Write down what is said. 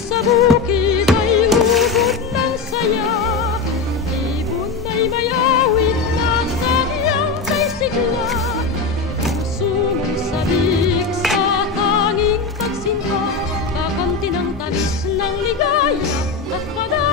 Sa bukid ay ubod ng saya, ibon ay mayawit na sayang kay sigla. Puso mong sabik sa tanging pagsinta, kakamti ng tamis ng ligaya at pag